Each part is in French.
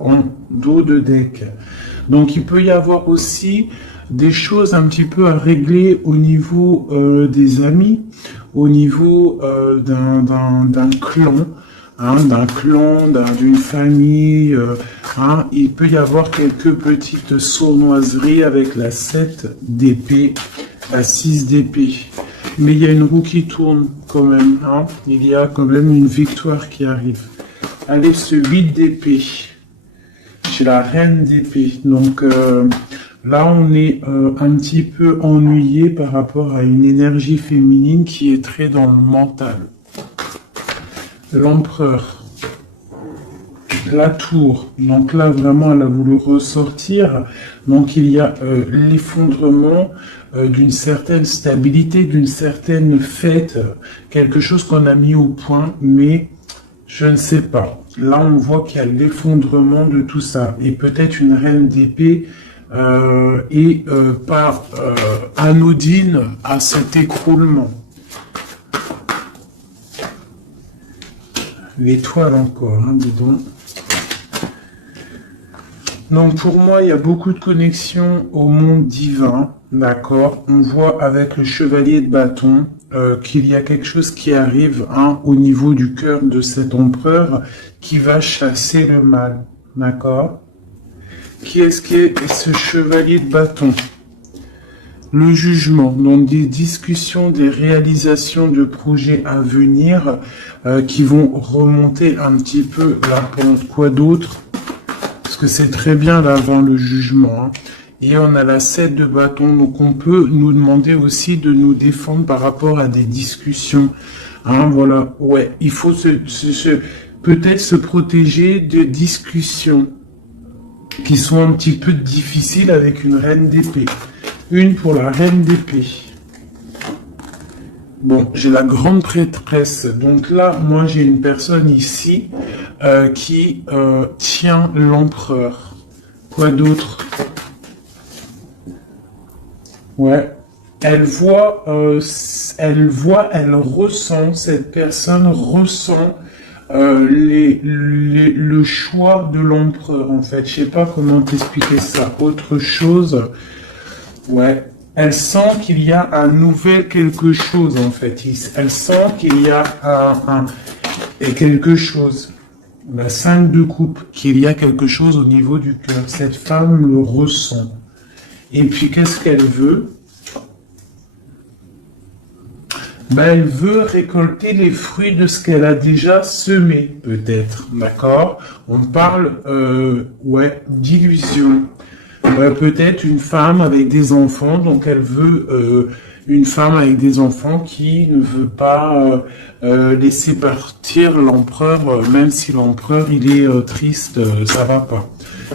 en dos de deck. Donc il peut y avoir aussi des choses un petit peu à régler au niveau des amis, au niveau d'un clan, d'une famille. Il peut y avoir quelques petites sournoiseries avec la 7 d'épée, la 6 d'épée. Mais il y a une roue qui tourne quand même. Il y a quand même une victoire qui arrive. Allez, ce 8 d'épée. J'ai la reine d'épée. Donc là, on est un petit peu ennuyé par rapport à une énergie féminine qui est très dans le mental. L'empereur. La tour. Donc là, vraiment, elle a voulu ressortir. Donc il y a l'effondrement d'une certaine stabilité, d'une certaine fête. Quelque chose qu'on a mis au point, mais je ne sais pas. Là, on voit qu'il y a l'effondrement de tout ça. Et peut-être une reine d'épée et pas anodine à cet écroulement. L'étoile encore, dis donc. Donc pour moi, il y a beaucoup de connexions au monde divin, d'accord. On voit avec le chevalier de bâton qu'il y a quelque chose qui arrive au niveau du cœur de cet empereur qui va chasser le mal, d'accord. Qui est-ce qui est ce chevalier de bâton? Le jugement, donc des discussions, des réalisations de projets à venir qui vont remonter un petit peu la pente. Quoi d'autre? Parce que c'est très bien là avant le jugement. Et on a la 7 de bâton, donc on peut nous demander aussi de nous défendre par rapport à des discussions. Voilà, ouais, il faut peut-être se protéger de discussions qui sont un petit peu difficiles avec une reine d'épée. Une pour la reine d'épée. Bon, j'ai la grande prêtresse. Donc là, moi, j'ai une personne ici qui tient l'empereur. Quoi d'autre? Ouais. Elle ressent, cette personne ressent le choix de l'empereur, en fait. Je sais pas comment t'expliquer ça. Autre chose, ouais. Elle sent qu'il y a un nouvel quelque chose, en fait. Elle sent qu'il y a quelque chose. La 5 de coupe, qu'il y a quelque chose au niveau du cœur. Cette femme le ressent. Et puis, qu'est-ce qu'elle veut? Elle veut récolter les fruits de ce qu'elle a déjà semé, peut-être. D'accord? On parle, d'illusion. Peut-être une femme avec des enfants, donc elle veut une femme avec des enfants qui ne veut pas laisser partir l'empereur, même si l'empereur il est triste, ça va pas.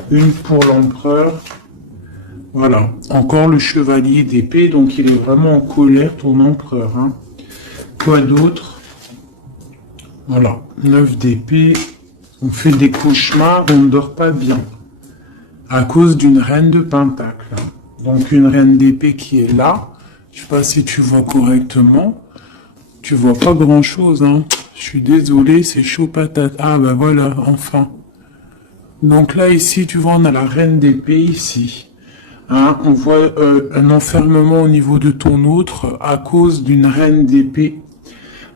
Une pour l'empereur, voilà. Encore le chevalier d'épée, donc il est vraiment en colère, ton empereur. Quoi d'autre? Voilà, 9 d'épée, on fait des cauchemars, on ne dort pas bien. À cause d'une reine de pentacle. Donc une reine d'épée qui est là. Je sais pas si tu vois correctement. Tu vois pas grand chose, Je suis désolé, c'est chaud patate. Ah bah voilà, enfin. Donc là ici, tu vois, on a la reine d'épée ici. On voit un enfermement au niveau de ton autre à cause d'une reine d'épée.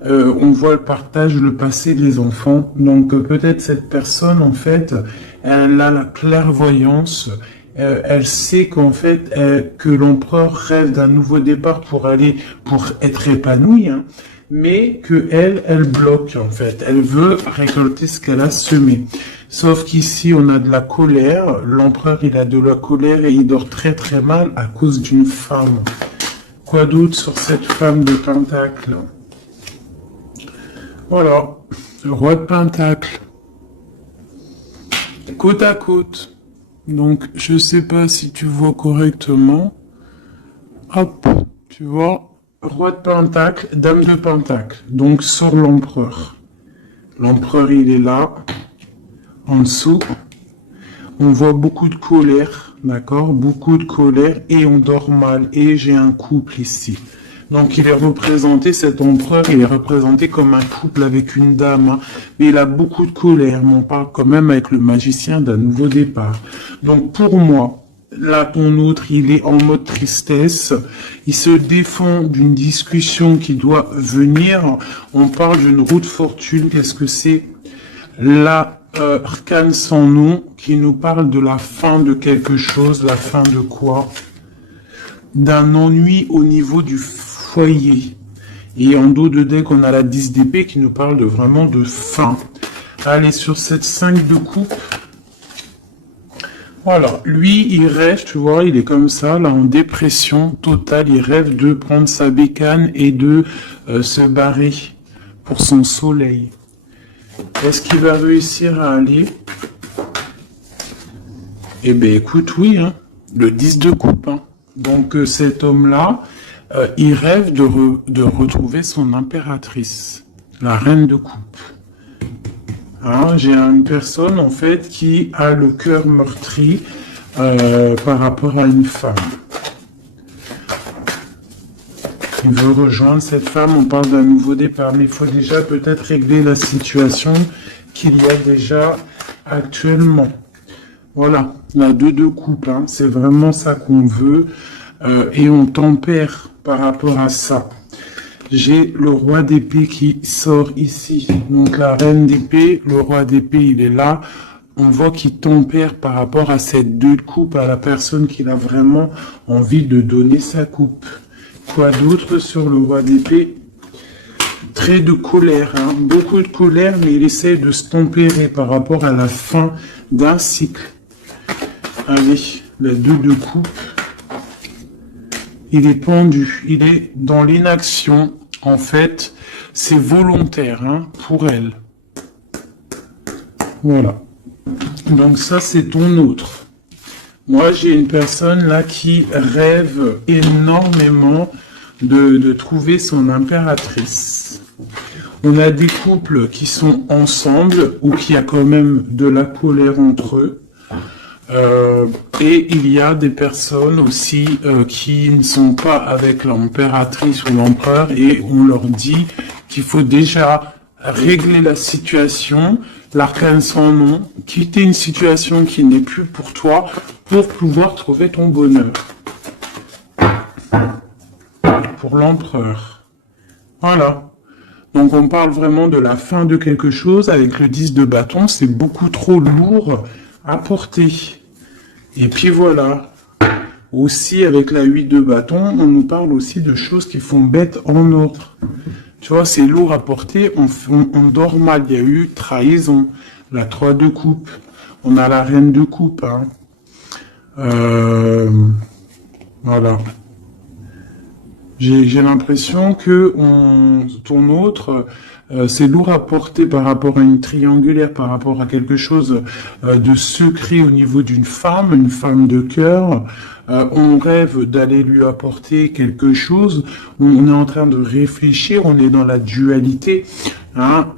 On voit le partage, le passé des enfants. Donc peut-être cette personne, en fait, elle a la clairvoyance. Elle sait qu'en fait, que l'empereur rêve d'un nouveau départ pour être épanoui, mais que elle bloque, en fait. Elle veut récolter ce qu'elle a semé. Sauf qu'ici, on a de la colère. L'empereur, il a de la colère et il dort très très mal à cause d'une femme. Quoi d'autre sur cette femme de pentacle? Voilà, le roi de pentacle. Côte à côte. Donc, je sais pas si tu vois correctement. Hop, tu vois, roi de pentacle, dame de pentacle. Donc, sur l'empereur. L'empereur, il est là. En dessous. On voit beaucoup de colère, d'accord? Beaucoup de colère et on dort mal. Et j'ai un couple ici. Donc il est représenté, cet empereur, il est représenté comme un couple avec une dame, hein. Mais il a beaucoup de colère, mais on parle quand même avec le magicien d'un nouveau départ. Donc pour moi, là ton autre, il est en mode tristesse, il se défend d'une discussion qui doit venir, on parle d'une roue de fortune, qu'est-ce que c'est? La arcane sans nom qui nous parle de la fin de quelque chose, la fin de quoi? D'un ennui au niveau du foyer. Et en dos de deck, on a la 10 d'épée qui nous parle de vraiment de fin. Allez, sur cette 5 de coupe. Voilà, lui, il rêve, tu vois, il est comme ça, là, en dépression totale. Il rêve de prendre sa bécane et de se barrer pour son soleil. Est-ce qu'il va réussir à aller? Eh bien, écoute, oui, hein, le 10 de coupe. Hein. Donc, cet homme-là, il rêve de retrouver son impératrice, la reine de coupe. Hein, j'ai une personne, en fait, qui a le cœur meurtri par rapport à une femme. Il veut rejoindre cette femme, on parle d'un nouveau départ, mais il faut déjà peut-être régler la situation qu'il y a déjà actuellement. Voilà, la 2 de coupe, hein, c'est vraiment ça qu'on veut, et on tempère par rapport à ça. J'ai le roi d'épée qui sort ici, donc la reine d'épée, le roi d'épée, il est là. On voit qu'il tempère par rapport à cette 2 de coupe, à la personne qui a vraiment envie de donner sa coupe. Quoi d'autre sur le roi d'épée? Très de colère, hein, beaucoup de colère, mais il essaie de se tempérer par rapport à la fin d'un cycle. Allez, la 2 de coupe. Il est pendu, il est dans l'inaction. En fait, c'est volontaire, hein, pour elle. Voilà. Donc ça, c'est ton autre. Moi, j'ai une personne là qui rêve énormément de trouver son impératrice. On a des couples qui sont ensemble ou qui a quand même de la colère entre eux. Et il y a des personnes aussi qui ne sont pas avec l'impératrice ou l'empereur et on leur dit qu'il faut déjà régler la situation, l'arcane sans nom, quitter une situation qui n'est plus pour toi pour pouvoir trouver ton bonheur. Pour l'empereur. Voilà. Donc on parle vraiment de la fin de quelque chose. Avec le 10 de bâton, c'est beaucoup trop lourd à porter. Et puis voilà. Aussi avec la 8 de bâton, on nous parle aussi de choses qui font bête en ordre. Tu vois, c'est lourd à porter, on dort mal. Il y a eu trahison, la 3 de coupe. On a la reine de coupe. Hein. Voilà. J'ai l'impression que ton autre, c'est lourd à porter par rapport à une triangulaire, par rapport à quelque chose de secret au niveau d'une femme, une femme de cœur. On rêve d'aller lui apporter quelque chose. On est en train de réfléchir, on est dans la dualité. Hein,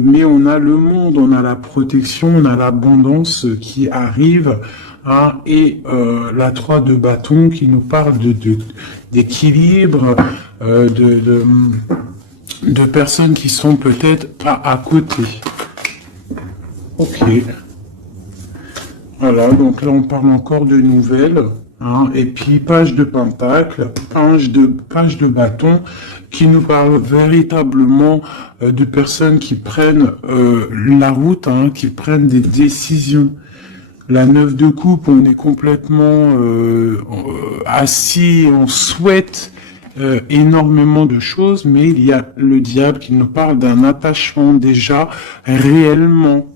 mais on a le monde, on a la protection, on a l'abondance qui arrive. Hein, et la 3 de bâton qui nous parle d'équilibre, de personnes qui sont peut-être pas à côté. Ok. Voilà, donc là on parle encore de nouvelles. Hein, et puis page de pentacle, page de bâton, qui nous parle véritablement de personnes qui prennent la route, hein, qui prennent des décisions. La 9 de coupe, on est complètement assis, on souhaite énormément de choses, mais il y a le diable qui nous parle d'un attachement déjà réellement,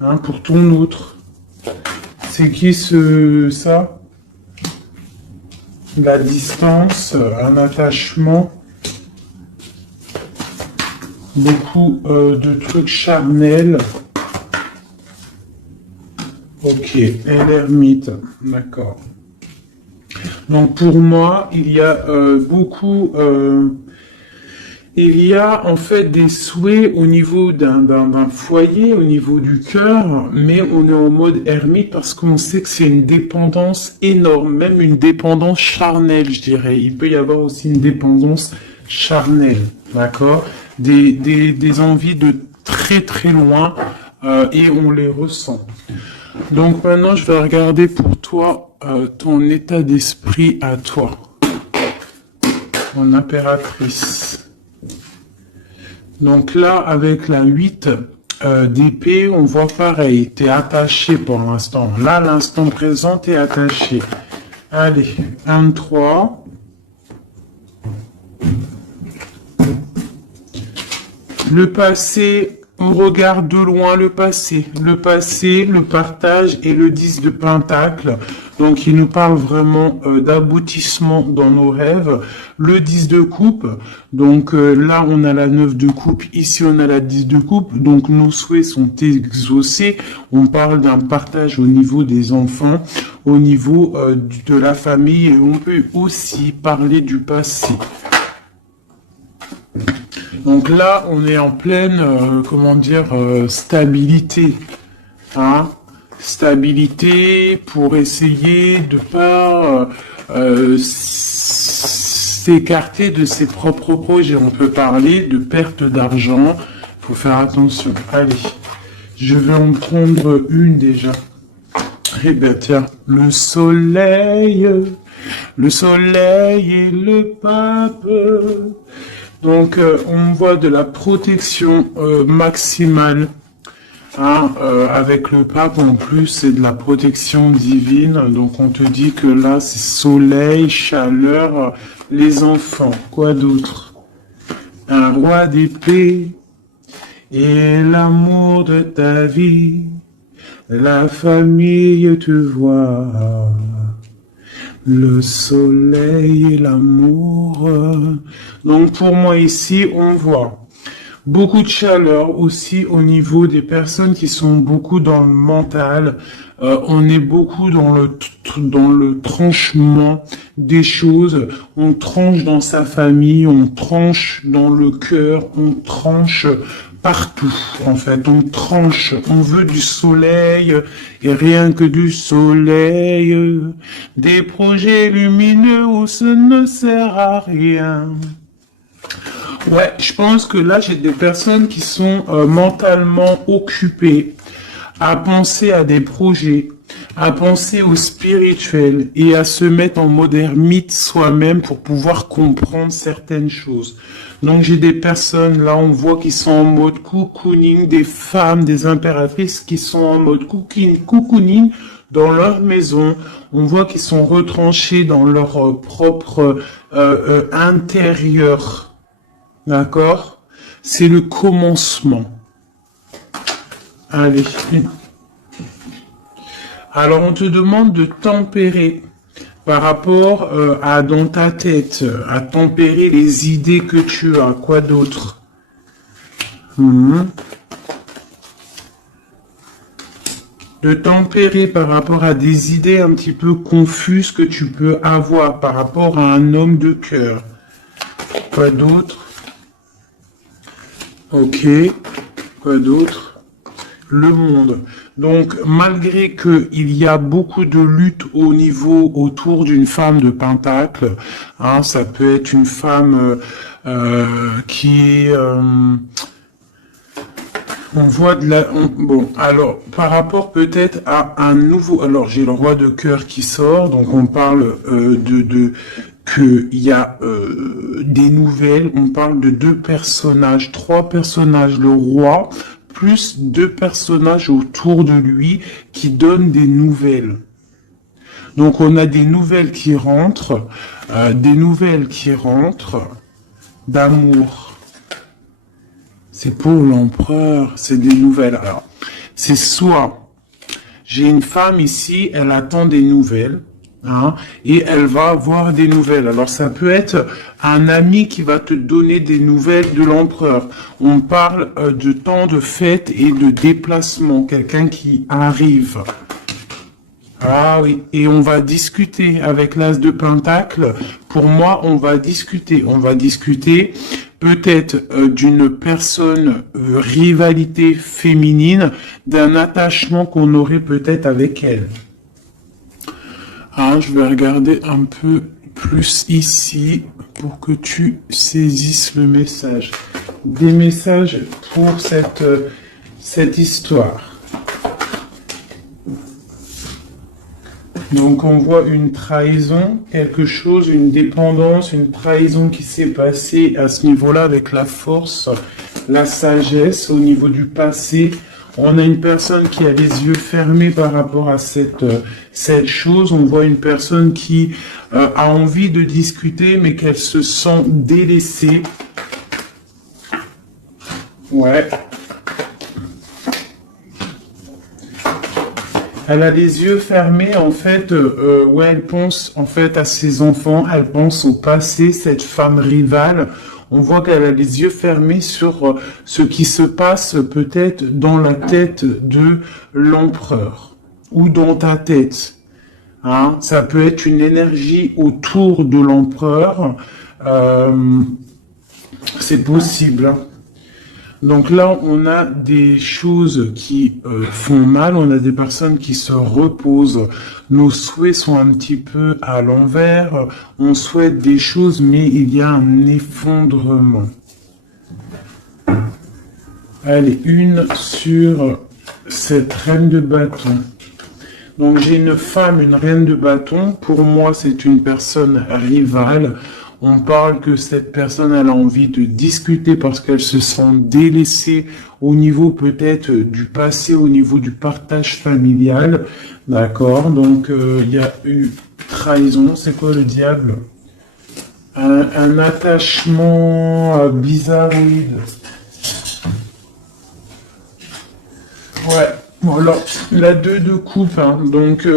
hein, pour ton autre. C'est qui ça? La distance, un attachement, beaucoup de trucs charnels. Ok, et l'ermite, d'accord. Donc pour moi, il y a beaucoup Il y a en fait des souhaits au niveau d'un foyer, au niveau du cœur, mais on est en mode ermite parce qu'on sait que c'est une dépendance énorme, même une dépendance charnelle, je dirais. Il peut y avoir aussi une dépendance charnelle, d'accord? Des envies de très très loin et on les ressent. Donc maintenant, je vais regarder pour toi ton état d'esprit à toi, mon impératrice. Donc là, avec la 8 d'épée, on voit pareil. T'es attaché pour l'instant. Là, l'instant présent, t'es attaché. Allez, 1, 3. Le passé, on regarde de loin le passé. Le passé, le partage et le 10 de pentacle. Donc, il nous parle vraiment d'aboutissement dans nos rêves. Le 10 de coupe. Donc, là, on a la 9 de coupe. Ici, on a la 10 de coupe. Donc, nos souhaits sont exaucés. On parle d'un partage au niveau des enfants, au niveau de la famille. Et on peut aussi parler du passé. Donc là, on est en pleine, stabilité. Hein, stabilité pour essayer de pas s'écarter de ses propres projets. On peut parler de perte d'argent. Faut faire attention. Allez, je vais en prendre une déjà. Eh bien tiens, le soleil et le pape. Donc, on voit de la protection maximale. Hein, avec le pape, en plus, c'est de la protection divine. Donc, on te dit que là, c'est soleil, chaleur, les enfants. Quoi d'autre? Un roi d'épée et l'amour de ta vie. La famille te voit. Le soleil et l'amour. Donc pour moi ici, on voit beaucoup de chaleur aussi au niveau des personnes qui sont beaucoup dans le mental. On est beaucoup dans le tranchement des choses. On tranche dans sa famille, on tranche dans le cœur, on tranche partout, en fait, on tranche, on veut du soleil, et rien que du soleil, des projets lumineux où ce ne sert à rien. Ouais, je pense que là, j'ai des personnes qui sont mentalement occupées à penser à des projets, à penser au spirituel et à se mettre en mode ermite soi-même pour pouvoir comprendre certaines choses. Donc j'ai des personnes, là on voit qui sont en mode cocooning, des femmes, des impératrices qui sont en mode cocooning dans leur maison. On voit qu'ils sont retranchés dans leur propre intérieur. D'accord? C'est le commencement. Allez. Alors on te demande de tempérer par rapport à dans ta tête, à tempérer les idées que tu as. Quoi d'autre? De tempérer par rapport à des idées un petit peu confuses que tu peux avoir par rapport à un homme de cœur. Quoi d'autre? Ok. Quoi d'autre? Le monde. Donc, malgré qu'il y a beaucoup de lutte au niveau autour d'une femme de pentacle, hein, ça peut être une femme qui on voit de la... bon, alors, par rapport peut-être à un nouveau... Alors, j'ai le roi de cœur qui sort, donc on parle qu'il y a des nouvelles, on parle de 2 personnages, 3 personnages, le roi, plus 2 personnages autour de lui qui donnent des nouvelles. Donc on a des nouvelles qui rentrent d'amour. C'est pour l'empereur, c'est des nouvelles. Alors, c'est soit, j'ai une femme ici, elle attend des nouvelles, hein, et elle va avoir des nouvelles. Alors ça peut être un ami qui va te donner des nouvelles de l'empereur. On parle de temps de fête et de déplacement, quelqu'un qui arrive. Ah oui, et on va discuter avec l'as de pentacle. Pour moi, on va discuter peut-être d'une personne, rivalité féminine, d'un attachement qu'on aurait peut-être avec elle. Ah, je vais regarder un peu plus ici pour que tu saisisses le message. Des messages pour cette histoire. Donc on voit une trahison, quelque chose, une dépendance, une trahison qui s'est passée à ce niveau-là avec la force, la sagesse au niveau du passé. On a une personne qui a les yeux fermés par rapport à cette chose. On voit une personne qui a envie de discuter mais qu'elle se sent délaissée. Ouais. Elle a les yeux fermés, en fait, ouais, elle pense, en fait, à ses enfants, elle pense au passé, cette femme rivale. On voit qu'elle a les yeux fermés sur ce qui se passe peut-être dans la tête de l'empereur, ou dans ta tête. Hein? Ça peut être une énergie autour de l'empereur, c'est possible, hein. Donc là, on a des choses qui font mal, on a des personnes qui se reposent, nos souhaits sont un petit peu à l'envers, on souhaite des choses, mais il y a un effondrement. Allez, une sur cette reine de bâton. Donc j'ai une femme, une reine de bâton, pour moi c'est une personne rivale. On parle que cette personne elle a envie de discuter parce qu'elle se sent délaissée au niveau peut-être du passé, au niveau du partage familial. D'accord, donc il y a eu trahison, c'est quoi le diable? Un attachement bizarroïde. Ouais, voilà, la 2 de coupe, hein. Donc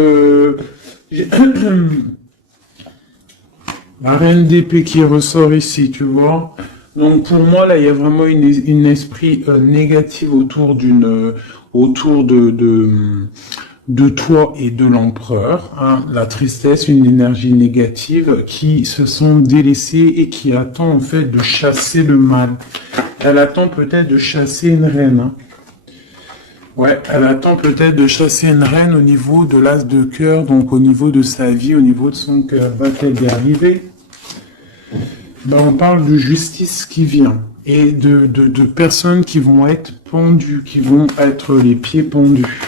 la reine d'épée qui ressort ici, tu vois. Donc pour moi, là, il y a vraiment une esprit négatif autour de toi et de l'empereur. Hein. La tristesse, une énergie négative qui se sent délaissée et qui attend en fait de chasser le mal. Elle attend peut-être de chasser une reine. Hein. Ouais, elle attend peut-être de chasser une reine au niveau de l'as de cœur, donc au niveau de sa vie, au niveau de son cœur. Va-t-elle y arriver? Ben, on parle de justice qui vient et de personnes qui vont être pendues, qui vont être les pieds pendus.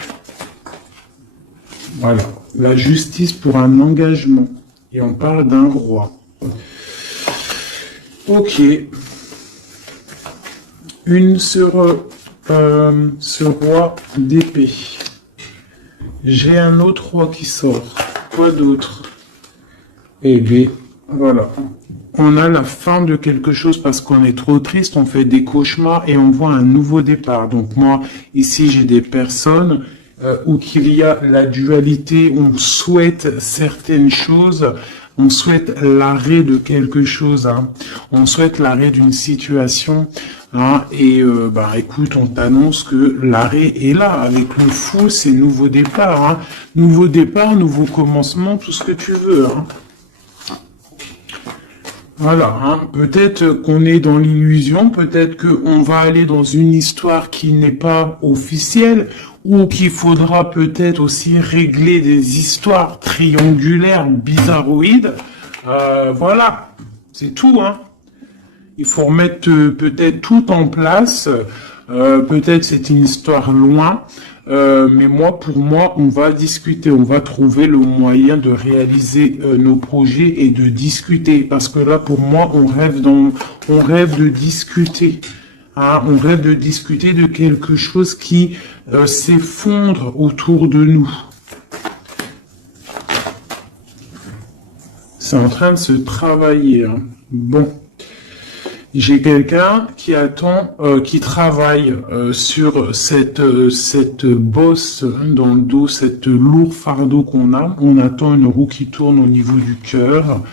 Voilà, la justice pour un engagement. Et on parle d'un roi. Ok. Une sur ce roi d'épée. J'ai un autre roi qui sort. Quoi d'autre? Eh bien, voilà. On a la fin de quelque chose parce qu'on est trop triste, on fait des cauchemars et on voit un nouveau départ. Donc moi, ici, j'ai des personnes où qu'il y a la dualité, on souhaite certaines choses, on souhaite l'arrêt de quelque chose, hein. On souhaite l'arrêt d'une situation, hein, et bah écoute, on t'annonce que l'arrêt est là, avec le fou, c'est nouveau départ, hein. Nouveau départ, nouveau commencement, tout ce que tu veux, hein. Voilà, hein. Peut-être qu'on est dans l'illusion, peut-être qu'on va aller dans une histoire qui n'est pas officielle, ou qu'il faudra peut-être aussi régler des histoires triangulaires, bizarroïdes. Voilà, c'est tout, hein. Il faut remettre peut-être tout en place. Peut-être c'est une histoire loin. Mais moi, pour moi, on va discuter, on va trouver le moyen de réaliser nos projets et de discuter. Parce que là, pour moi, on rêve de discuter. Hein, on rêve de discuter de quelque chose qui s'effondre autour de nous. C'est en train de se travailler. Hein. Bon. J'ai quelqu'un qui attend, qui travaille sur cette bosse dans le dos, cette lourd fardeau qu'on a. On attend une roue qui tourne au niveau du cœur.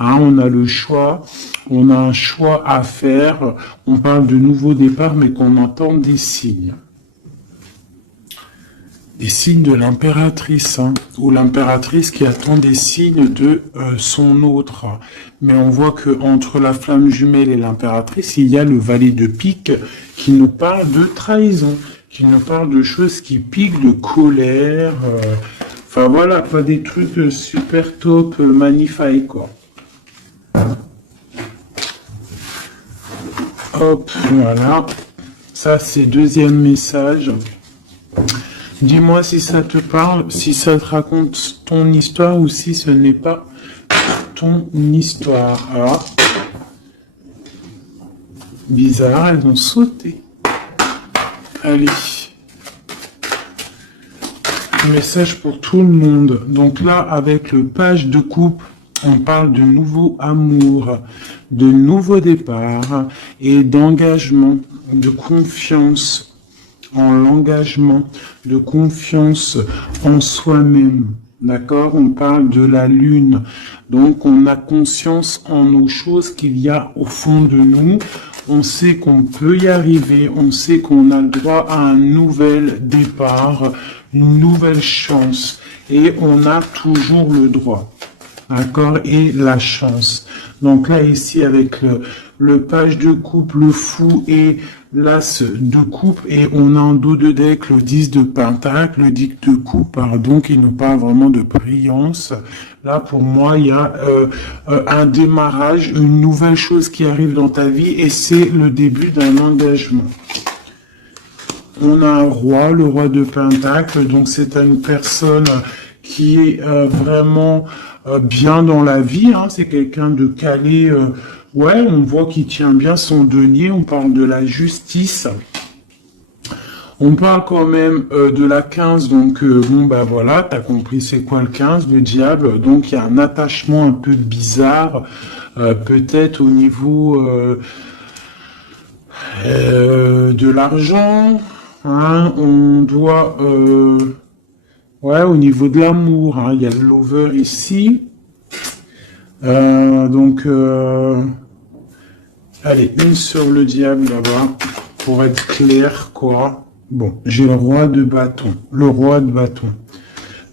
Hein, on a le choix, on a un choix à faire. On parle de nouveau départ, mais qu'on entend des signes. des signes de l'impératrice, hein, ou l'impératrice qui attend des signes de son autre. Mais on voit que entre la flamme jumelle et l'impératrice, il y a le valet de pique qui nous parle de trahison, qui nous parle de choses qui piquent, de colère. Enfin voilà, pas des trucs super top, magnifiques quoi. Hop, voilà. Ça c'est deuxième message. Dis-moi si ça te parle, si ça te raconte ton histoire ou si ce n'est pas ton histoire. Alors, bizarre, elles ont sauté. Allez. Message pour tout le monde. Donc là, avec le page de coupe, on parle de nouveau amour, de nouveau départ et d'engagement, de confiance en l'engagement, de confiance en soi-même. D'accord? On parle de la lune. Donc, on a conscience en nos choses qu'il y a au fond de nous. On sait qu'on peut y arriver. On sait qu'on a le droit à un nouvel départ, une nouvelle chance. Et on a toujours le droit. D'accord? Et la chance. Donc là, ici, avec le page de coupe, le fou et l'as de coupe, et on a en dos de deck le 10 de pentacle, le 10 de coupe, pardon, qui nous parle vraiment de brillance. Là, pour moi, il y a un démarrage, une nouvelle chose qui arrive dans ta vie, et c'est le début d'un engagement. On a un roi, le roi de pentacle, donc c'est une personne qui est vraiment bien dans la vie, hein, c'est quelqu'un de calé, ouais, on voit qu'il tient bien son denier, on parle de la justice, on parle quand même de la 15, donc bon bah voilà, t'as compris c'est quoi le 15, le diable, donc il y a un attachement un peu bizarre, peut-être au niveau de l'argent, hein, on doit... ouais, au niveau de l'amour, hein, il y a le lover ici. Donc, allez, une sur le diable là-bas, pour être clair, quoi. Bon, j'ai le roi de bâton. Le roi de bâton.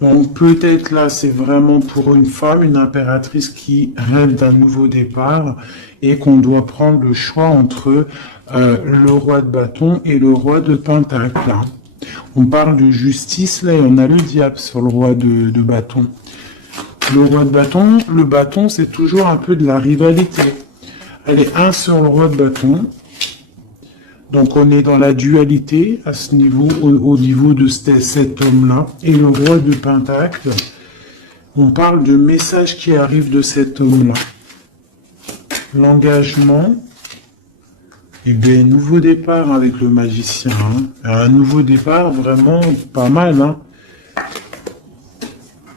Donc, peut-être là, c'est vraiment pour une femme, une impératrice qui rêve d'un nouveau départ et qu'on doit prendre le choix entre le roi de bâton et le roi de pentacle. Hein. On parle de justice, là, et on a le diable sur le roi de bâton. Le roi de bâton, le bâton, c'est toujours un peu de la rivalité. Allez, un sur le roi de bâton. Donc, on est dans la dualité, à ce niveau, au niveau de cet homme-là. Et le roi de pentacle, on parle de messages qui arrivent de cet homme-là. L'engagement... Eh bien, nouveau départ avec le magicien. Hein. Un nouveau départ vraiment pas mal. Hein.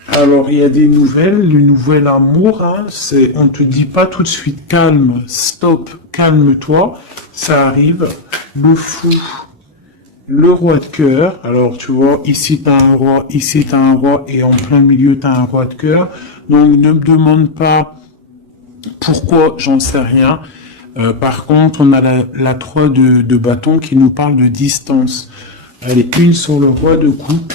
Alors, il y a des nouvelles, le nouvel amour. Hein, on ne te dit pas tout de suite calme, stop, calme-toi. Ça arrive. Le fou, le roi de cœur. Alors, tu vois, ici, tu as un roi, ici, tu as un roi, et en plein milieu, tu as un roi de cœur. Donc, ne me demande pas pourquoi, j'en sais rien. Par contre, on a la 3 de bâton qui nous parle de distance. Allez, une sur le roi de coupe.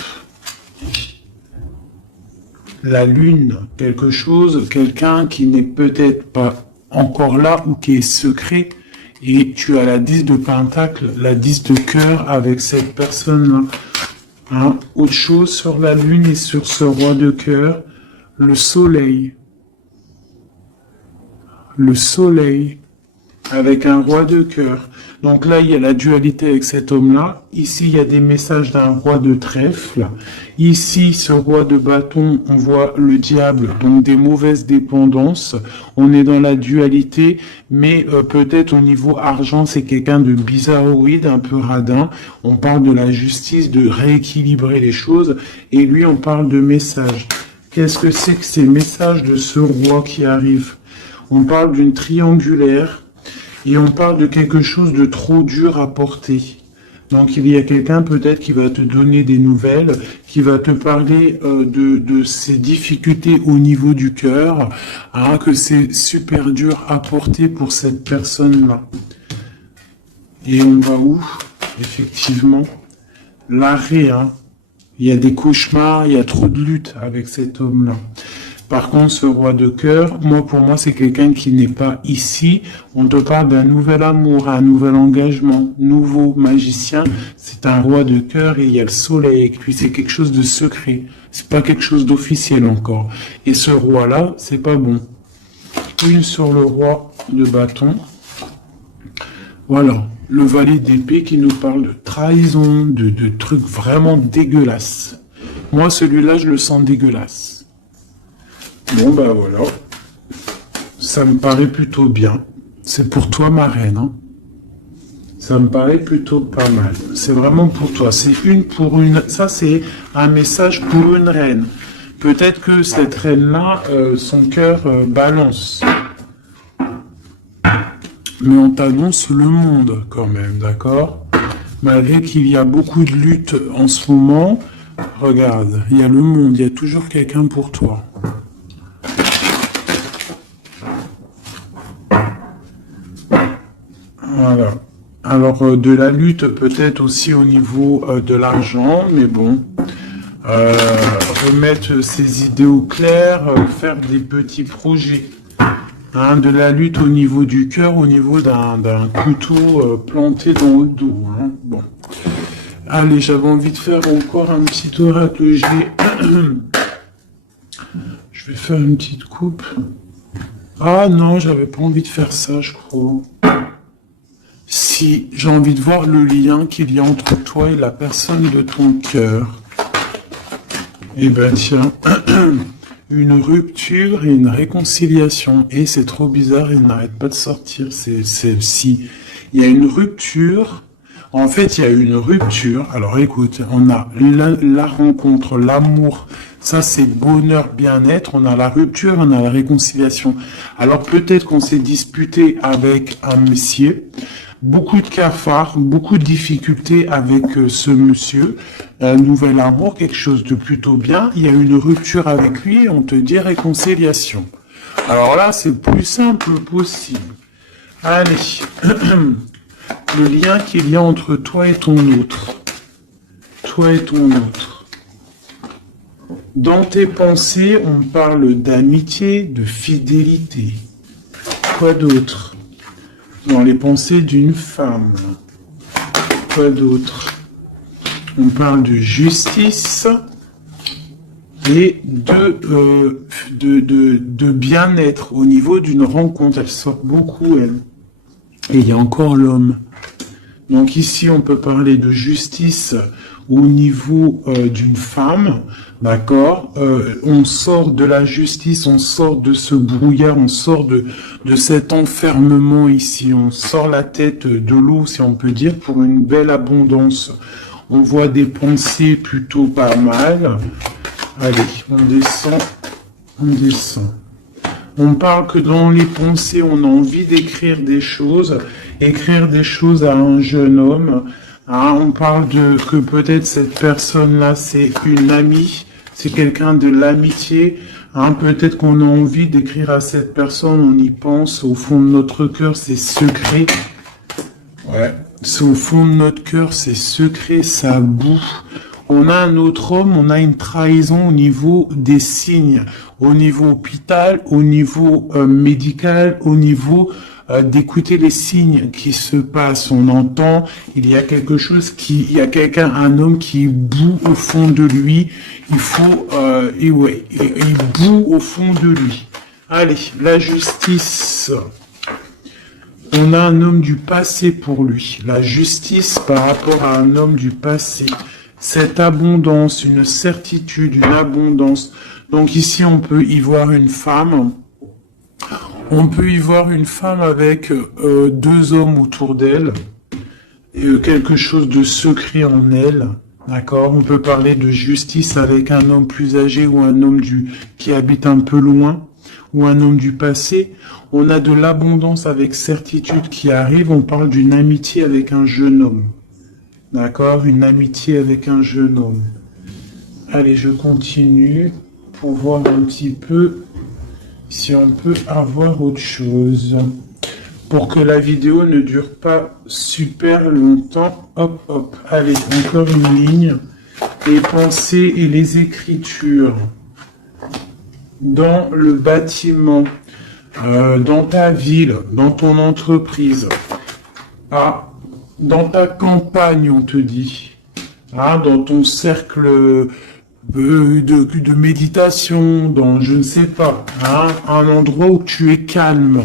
La lune, quelque chose, quelqu'un qui n'est peut-être pas encore là ou qui est secret. Et tu as la 10 de pentacle, la 10 de cœur avec cette personne-là. Hein? Autre chose sur la lune et sur ce roi de cœur, le soleil. Le soleil. Avec un roi de cœur. Donc là, il y a la dualité avec cet homme-là. Ici, il y a des messages d'un roi de trèfle. Ici, ce roi de bâton, on voit le diable, donc des mauvaises dépendances. On est dans la dualité, mais peut-être au niveau argent, c'est quelqu'un de bizarroïde, un peu radin. On parle de la justice, de rééquilibrer les choses. Et lui, on parle de messages. Qu'est-ce que c'est que ces messages de ce roi qui arrive? On parle d'une triangulaire. Et on parle de quelque chose de trop dur à porter. Donc il y a quelqu'un peut-être qui va te donner des nouvelles, qui va te parler de ses difficultés au niveau du cœur, hein, que c'est super dur à porter pour cette personne-là. Et on va où? Effectivement, l'arrêt, hein. Il y a des cauchemars, il y a trop de lutte avec cet homme-là. Par contre, ce roi de cœur, pour moi, c'est quelqu'un qui n'est pas ici. On te parle d'un nouvel amour, un nouvel engagement, nouveau magicien. C'est un roi de cœur et il y a le soleil avec lui. C'est quelque chose de secret. C'est pas quelque chose d'officiel encore. Et ce roi-là, c'est pas bon. Une sur le roi de bâton. Voilà. Le valet d'épée qui nous parle de trahison, de trucs vraiment dégueulasses. Moi, celui-là, je le sens dégueulasse. Bon, ben voilà. Ça me paraît plutôt bien. C'est pour toi, ma reine. Hein. Ça me paraît plutôt pas mal. C'est vraiment pour toi. C'est une pour une. Ça, c'est un message pour une reine. Peut-être que cette reine-là, son cœur balance. Mais on t'annonce le monde quand même, d'accord? Malgré qu'il y a beaucoup de luttes en ce moment, regarde, il y a le monde, il y a toujours quelqu'un pour toi. Voilà. Alors, de la lutte peut-être aussi au niveau de l'argent, mais bon, remettre ses idées au clair, faire des petits projets. Hein, de la lutte au niveau du cœur, au niveau d'un couteau planté dans le dos. Hein. Bon. Allez, j'avais envie de faire encore un petit oracle. Je vais faire une petite coupe. Ah non, j'avais pas envie de faire ça, je crois. Si, j'ai envie de voir le lien qu'il y a entre toi et la personne de ton cœur. Eh ben tiens, une rupture et une réconciliation. Et c'est trop bizarre, il n'arrête pas de sortir. Si il y a une rupture, en fait il y a une rupture. Alors écoute, on a la rencontre, l'amour, ça c'est bonheur, bien-être. On a la rupture, on a la réconciliation. Alors peut-être qu'on s'est disputé avec un monsieur. Beaucoup de cafards, beaucoup de difficultés avec ce monsieur, un nouvel amour, quelque chose de plutôt bien. Il y a une rupture avec lui et on te dit réconciliation. Alors là, c'est le plus simple possible. Allez, le lien qu'il y a entre toi et ton autre. Toi et ton autre. Dans tes pensées, on parle d'amitié, de fidélité. Quoi d'autre ? Dans les pensées d'une femme. Quoi d'autre? On parle de justice et de bien-être au niveau d'une rencontre. Elle sort beaucoup, elle. Et il y a encore l'homme. Donc ici, on peut parler de justice au niveau d'une femme, d'accord? On sort de la justice, on sort de ce brouillard, on sort de cet enfermement ici, on sort la tête de l'eau, si on peut dire, pour une belle abondance. On voit des pensées plutôt pas mal. Allez, on descend, on descend. On parle que dans les pensées, on a envie d'écrire des choses à un jeune homme. Hein, on parle que peut-être cette personne-là, c'est une amie, c'est quelqu'un de l'amitié. Hein, peut-être qu'on a envie d'écrire à cette personne, on y pense, au fond de notre cœur, c'est secret. Ouais, c'est au fond de notre cœur, c'est secret, ça boue. On a un autre homme, on a une trahison au niveau des signes, au niveau hôpital, au niveau médical, au niveau d'écouter les signes qui se passent. On entend, il y a quelque chose il y a quelqu'un, un homme qui boue au fond de lui. Il faut, il boue au fond de lui. Allez, la justice. On a un homme du passé pour lui. La justice par rapport à un homme du passé. Cette abondance, une certitude, une abondance. Donc ici, on peut y voir une femme. On peut y voir une femme avec deux hommes autour d'elle. Quelque chose de secret en elle. D'accord? On peut parler de justice avec un homme plus âgé ou un homme qui habite un peu loin. Ou un homme du passé. On a de l'abondance avec certitude qui arrive. On parle d'une amitié avec un jeune homme. D'accord? Une amitié avec un jeune homme. Allez, je continue pour voir un petit peu si on peut avoir autre chose. Pour que la vidéo ne dure pas super longtemps. Hop, hop. Allez, encore une ligne. les pensées et les écritures dans le bâtiment, dans ta ville, dans ton entreprise, dans ta campagne, on te dit, dans ton cercle de méditation, dans, je ne sais pas, un endroit où tu es calme,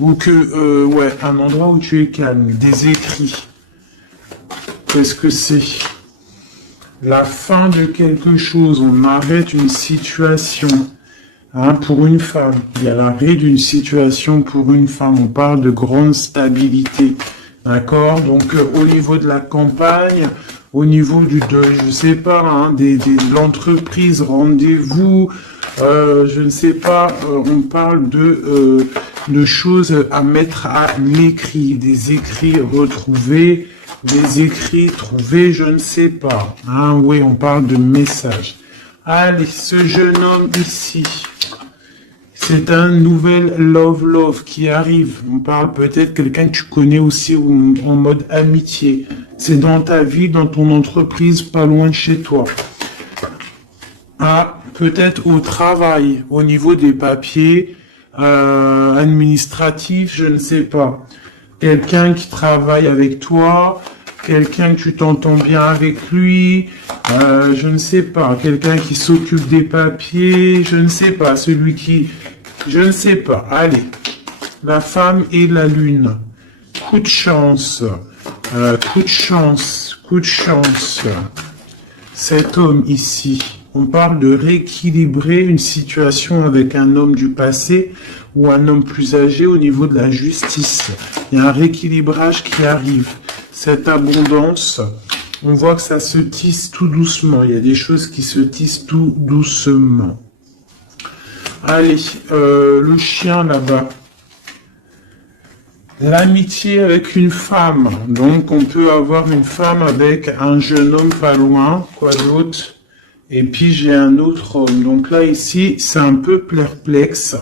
un endroit où tu es calme, des écrits. Qu'est-ce que c'est? La fin de quelque chose, on arrête une situation. Pour une femme, il y a l'arrêt d'une situation pour une femme, on parle de grande stabilité. D'accord? Donc, au niveau de la campagne, au niveau je sais pas, de l'entreprise, rendez-vous, je ne sais pas, on parle de choses à mettre à l'écrit, des écrits retrouvés, des écrits trouvés, je ne sais pas. Oui, on parle de messages. Allez, ce jeune homme ici, c'est un nouvel love qui arrive. On parle peut-être quelqu'un que tu connais aussi en mode amitié. C'est dans ta vie, dans ton entreprise, pas loin de chez toi. Peut-être au travail, au niveau des papiers administratifs, je ne sais pas. Quelqu'un qui travaille avec toi, quelqu'un que tu t'entends bien avec lui, je ne sais pas, quelqu'un qui s'occupe des papiers, je ne sais pas, je ne sais pas. Allez, la femme et la lune. Coup de chance, coup de chance, coup de chance. Cet homme ici, on parle de rééquilibrer une situation avec un homme du passé ou un homme plus âgé au niveau de la justice. Il y a un rééquilibrage qui arrive. Cette abondance, on voit que ça se tisse tout doucement. Il y a des choses qui se tissent tout doucement. Allez, le chien là-bas. L'amitié avec une femme. Donc, on peut avoir une femme avec un jeune homme pas loin. Quoi d'autre? Et puis, j'ai un autre homme. Donc là, ici, c'est un peu perplexe.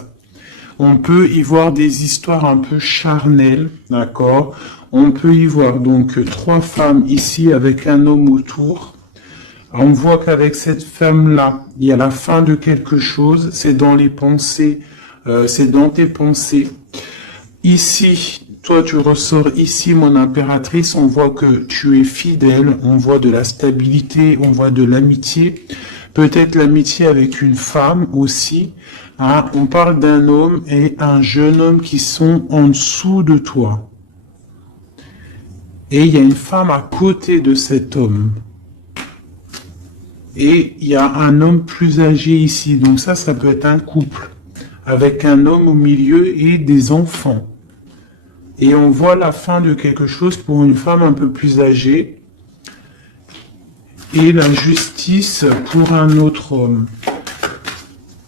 On peut y voir des histoires un peu charnelles, d'accord? On peut y voir donc 3 femmes ici avec un homme autour. On voit qu'avec cette femme-là, il y a la fin de quelque chose. C'est dans les pensées, c'est dans tes pensées. Ici, toi tu ressors ici, mon impératrice, on voit que tu es fidèle, on voit de la stabilité, on voit de l'amitié. Peut-être l'amitié avec une femme aussi. On parle d'un homme et un jeune homme qui sont en dessous de toi. Et il y a une femme à côté de cet homme. Et il y a un homme plus âgé ici. Donc ça peut être un couple. Avec un homme au milieu et des enfants. Et on voit la fin de quelque chose pour une femme un peu plus âgée. Et la justice pour un autre homme.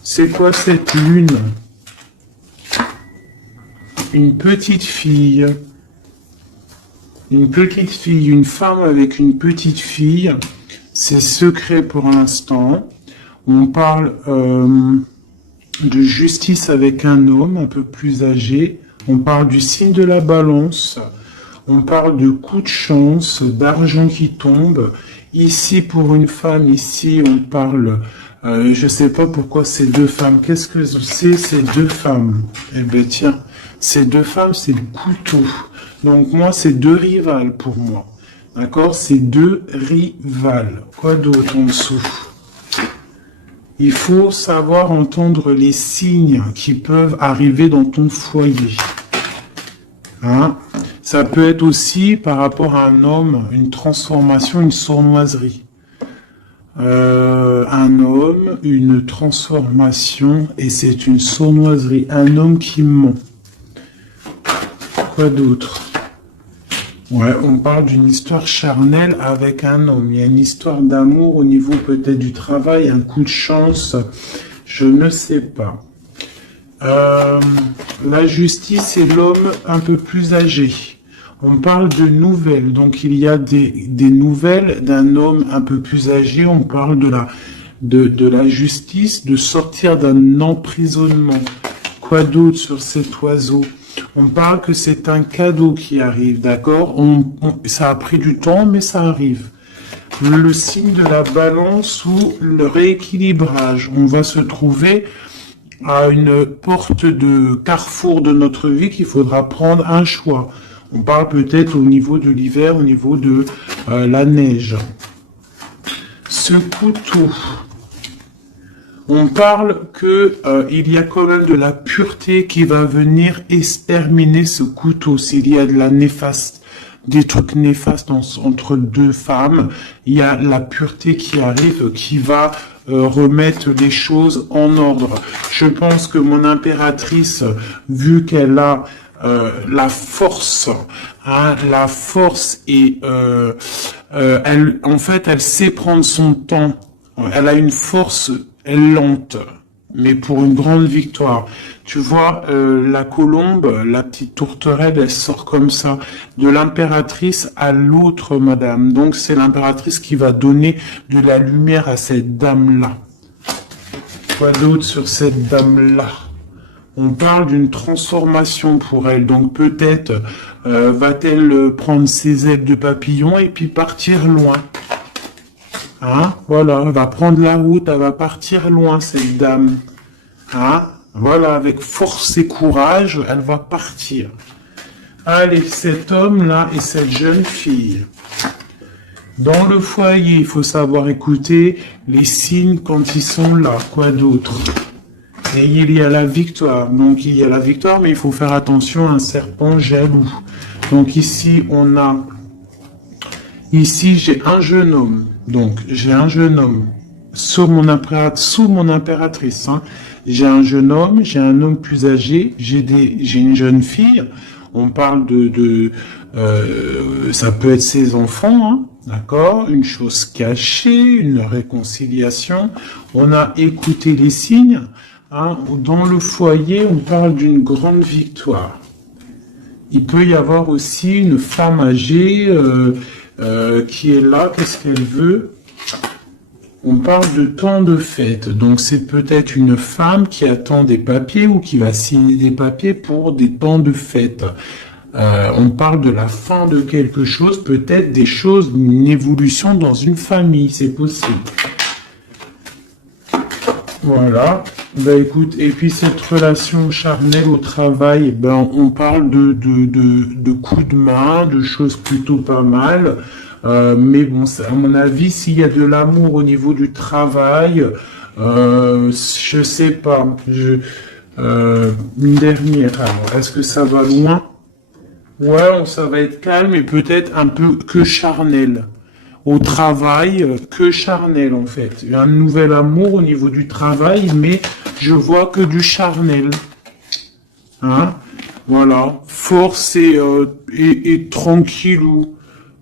C'est quoi cette lune? Une petite fille. Une femme avec une petite fille. C'est secret pour l'instant. On parle de justice avec un homme un peu plus âgé. On parle du signe de la balance. On parle de coup de chance, d'argent qui tombe. Ici, pour une femme, ici, on parle... je ne sais pas pourquoi ces 2 femmes. Qu'est-ce que c'est ces 2 femmes? Eh bien, tiens, ces 2 femmes, c'est le couteau. Donc, moi, c'est 2 rivales pour moi. D'accord? C'est 2 rivales. Quoi d'autre en dessous? Il faut savoir entendre les signes qui peuvent arriver dans ton foyer. Ça peut être aussi par rapport à un homme, une transformation, une sournoiserie. Un homme, une transformation, et c'est une sournoiserie. Un homme qui ment. Quoi d'autre? Ouais, on parle d'une histoire charnelle avec un homme. Il y a une histoire d'amour au niveau peut-être du travail, un coup de chance, je ne sais pas. La justice et l'homme un peu plus âgé. On parle de nouvelles, donc il y a des nouvelles d'un homme un peu plus âgé. On parle de la justice, de sortir d'un emprisonnement. Quoi d'autre sur cet oiseau? On parle que c'est un cadeau qui arrive, d'accord? Ça a pris du temps, mais ça arrive. le signe de la balance ou le rééquilibrage. On va se trouver à une porte de carrefour de notre vie qu'il faudra prendre un choix. On parle peut-être au niveau de l'hiver, au niveau de la neige. Ce couteau, on parle que il y a quand même de la pureté qui va venir exterminer ce couteau. S'il y a de la néfaste, des trucs néfastes entre deux femmes, il y a la pureté qui arrive, qui va remettre les choses en ordre. Je pense que mon impératrice, vu qu'elle a la force, hein, et elle, en fait, elle sait prendre son temps. Elle a une force lente, mais pour une grande victoire. Tu vois, la colombe, la petite tourterelle, elle sort comme ça, de l'impératrice à l'autre madame. Donc c'est l'impératrice qui va donner de la lumière à cette dame-là. Quoi d'autre sur cette dame-là? On parle d'une transformation pour elle, donc peut-être va-t-elle prendre ses ailes de papillon et puis partir loin. Hein? Voilà, elle va prendre la route, elle va partir loin, cette dame. Hein? Voilà, avec force et courage, elle va partir. Allez, cet homme-là et cette jeune fille. Dans le foyer, il faut savoir écouter les signes quand ils sont là. Quoi d'autre? Et il y a la victoire. Donc, il y a la victoire, mais il faut faire attention à un serpent jaloux. Donc, ici, on a... Ici, j'ai un jeune homme. Donc, j'ai un jeune homme sous mon impératrice. Hein. J'ai un jeune homme, j'ai un homme plus âgé, j'ai une jeune fille. On parle ça peut être ses enfants, hein, d'accord? Une chose cachée, une réconciliation. On a écouté les signes. Hein. Dans le foyer, on parle d'une grande victoire. Il peut y avoir aussi une femme âgée qui est là. Qu'est-ce qu'elle veut? On parle de temps de fête. Donc c'est peut-être une femme qui attend des papiers ou qui va signer des papiers pour des temps de fête. On parle de la fin de quelque chose, peut-être des choses, une évolution dans une famille, c'est possible. Voilà. Ben écoute, et puis cette relation charnelle au travail, ben on parle de coups de main, de choses plutôt pas mal. Mais bon, à mon avis, s'il y a de l'amour au niveau du travail, je sais pas. Une dernière. Alors, est-ce que ça va loin? Ouais, ça va être calme et peut-être un peu que charnel. Au travail, que charnel en fait. Il y a un nouvel amour au niveau du travail, mais je vois que du charnel. Hein? Voilà. Force et tranquillou.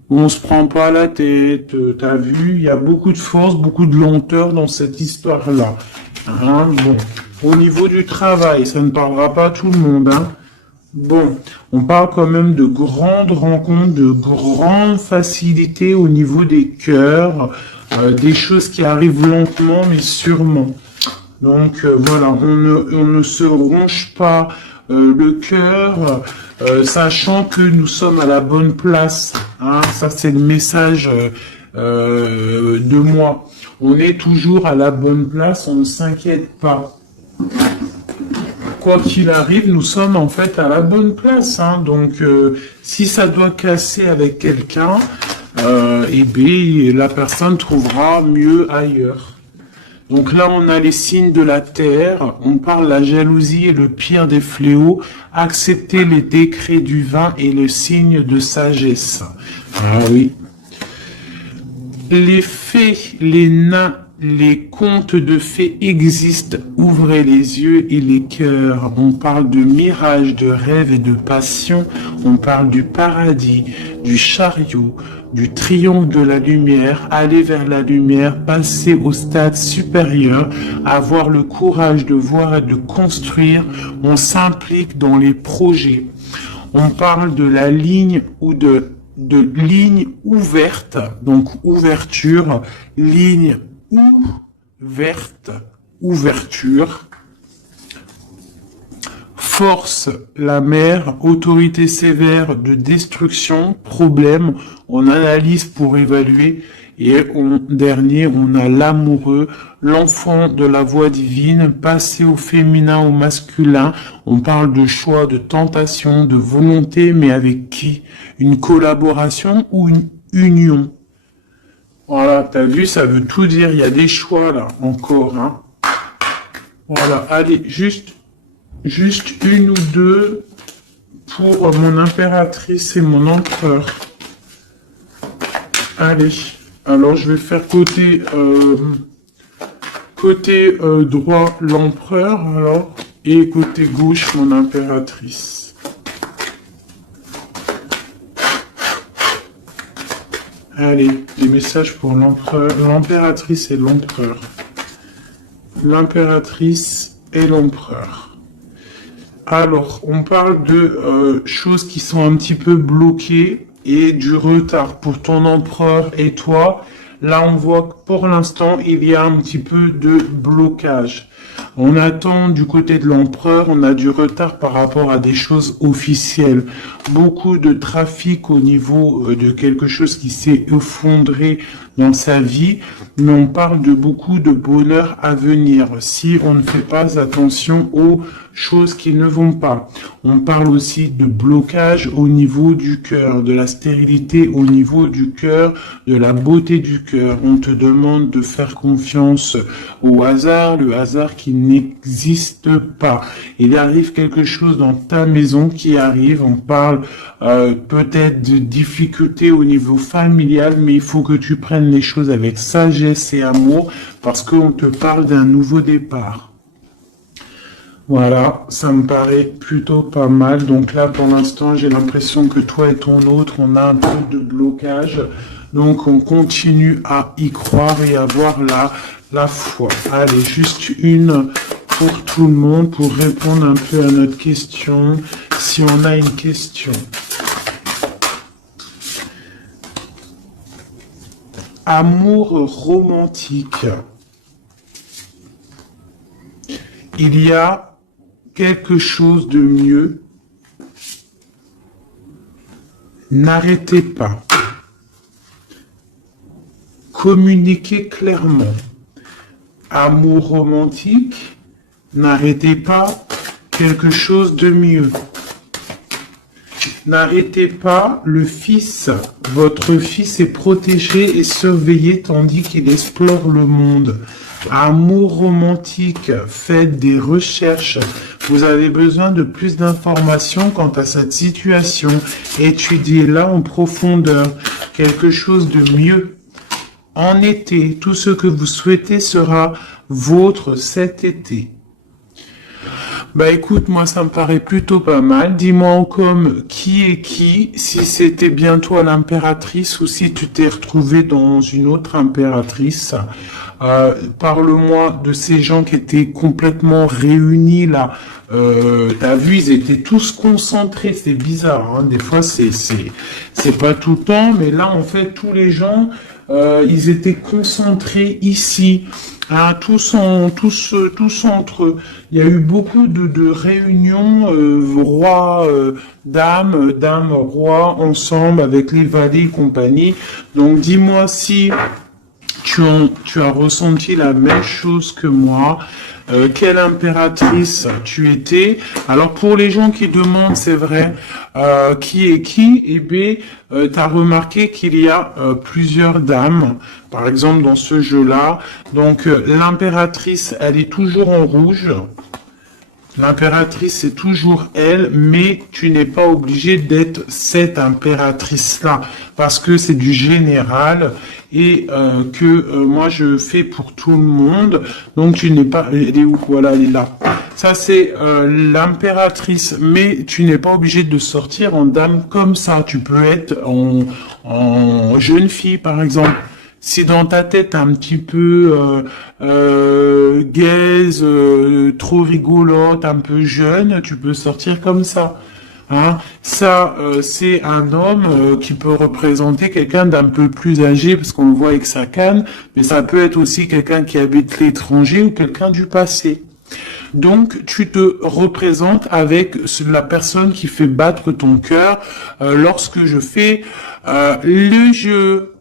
On se prend pas la tête, t'as vu, il y a beaucoup de force, beaucoup de lenteur dans cette histoire-là. Hein, bon. Au niveau du travail, ça ne parlera pas à tout le monde, hein. Bon, on parle quand même de grandes rencontres, de grandes facilités au niveau des cœurs, des choses qui arrivent lentement mais sûrement. Donc voilà, on ne se ronge pas le cœur, sachant que nous sommes à la bonne place. Hein, ça c'est le message de moi. On est toujours à la bonne place, on ne s'inquiète pas. Quoi qu'il arrive, nous sommes en fait à la bonne place. Hein, donc si ça doit casser avec quelqu'un, eh bien la personne trouvera mieux ailleurs. Donc là, on a les signes de la terre, on parle de la jalousie et le pire des fléaux, accepter les décrets du vin et le signe de sagesse. Ah oui. Les fées, les nains, les contes de fées existent, ouvrez les yeux et les cœurs. On parle de mirage, de rêve et de passion, on parle du paradis, du chariot, du triomphe de la lumière, aller vers la lumière, passer au stade supérieur, avoir le courage de voir et de construire, on s'implique dans les projets. On parle de la ligne ou de ligne ouverte, donc ouverture, ligne ouverte, ouverture. Force, la mer, autorité sévère de destruction, problème, on analyse pour évaluer, Et en dernier, on a l'amoureux, l'enfant de la voix divine, passé au féminin, au masculin. On parle de choix, de tentation, de volonté, mais avec qui? Une collaboration ou une union? Voilà, t'as vu, ça veut tout dire. Il y a des choix là, encore, hein. Voilà, allez, juste une ou deux pour mon impératrice et mon empereur. Allez, alors je vais faire côté droit l'empereur, alors, et côté gauche mon impératrice. Allez, des messages pour l'empereur, l'impératrice et l'empereur. L'impératrice et l'empereur. Alors, on parle de choses qui sont un petit peu bloquées et du retard pour ton empereur et toi. Là, on voit que pour l'instant, il y a un petit peu de blocage. On attend du côté de l'empereur, on a du retard par rapport à des choses officielles. Beaucoup de trafic au niveau de quelque chose qui s'est effondré dans sa vie, mais on parle de beaucoup de bonheur à venir si on ne fait pas attention aux choses qui ne vont pas. On parle aussi de blocage au niveau du cœur, de la stérilité au niveau du cœur, de la beauté du cœur. On te demande de faire confiance au hasard, le hasard qui n'existe pas. Il arrive quelque chose dans ta maison qui arrive, on parle peut-être de difficultés au niveau familial, mais il faut que tu prennes les choses avec sagesse et amour parce qu'on te parle d'un nouveau départ. Voilà, ça me paraît plutôt pas mal. Donc là, pour l'instant, j'ai l'impression que toi et ton autre, on a un peu de blocage. Donc on continue à y croire et avoir la foi. Allez, juste une pour tout le monde pour répondre un peu à notre question, si on a une question. Amour romantique. Il y a quelque chose de mieux. N'arrêtez pas. Communiquez clairement. Amour romantique, n'arrêtez pas quelque chose de mieux. N'arrêtez pas le fils. Votre fils est protégé et surveillé tandis qu'il explore le monde. Amour romantique, faites des recherches. Vous avez besoin de plus d'informations quant à cette situation. Étudiez-la en profondeur. Quelque chose de mieux. En été, tout ce que vous souhaitez sera vôtre cet été. Bah écoute, moi ça me paraît plutôt pas mal. Dis-moi en com qui est qui, si c'était bien toi l'impératrice ou si tu t'es retrouvé dans une autre impératrice. Parle-moi de ces gens qui étaient complètement réunis là. T'as vu, ils étaient tous concentrés. C'est bizarre, hein. Des fois c'est pas tout le temps, mais là en fait tous les gens ils étaient concentrés ici. Ah, tous entre eux. Il y a eu beaucoup de réunions, roi, dame, roi, ensemble avec les valets et compagnie. Donc dis-moi si tu as ressenti la même chose que moi. Quelle impératrice tu étais? Alors pour les gens qui demandent, c'est vrai, qui est qui? Et B, tu as remarqué qu'il y a plusieurs dames, par exemple dans ce jeu-là. Donc l'impératrice, elle est toujours en rouge. L'impératrice, c'est toujours elle, mais tu n'es pas obligé d'être cette impératrice-là, parce que c'est du général et que moi je fais pour tout le monde. Donc tu n'es pas... Elle est où? Voilà, elle est là. Ça, c'est l'impératrice, mais tu n'es pas obligé de sortir en dame comme ça. Tu peux être en jeune fille, par exemple. Si dans ta tête un petit peu gaze, trop rigolote, un peu jeune, tu peux sortir comme ça. Hein? Ça, c'est un homme qui peut représenter quelqu'un d'un peu plus âgé, parce qu'on le voit avec sa canne, mais ça peut être aussi quelqu'un qui habite l'étranger ou quelqu'un du passé. Donc, tu te représentes avec la personne qui fait battre ton cœur lorsque je fais le jeu.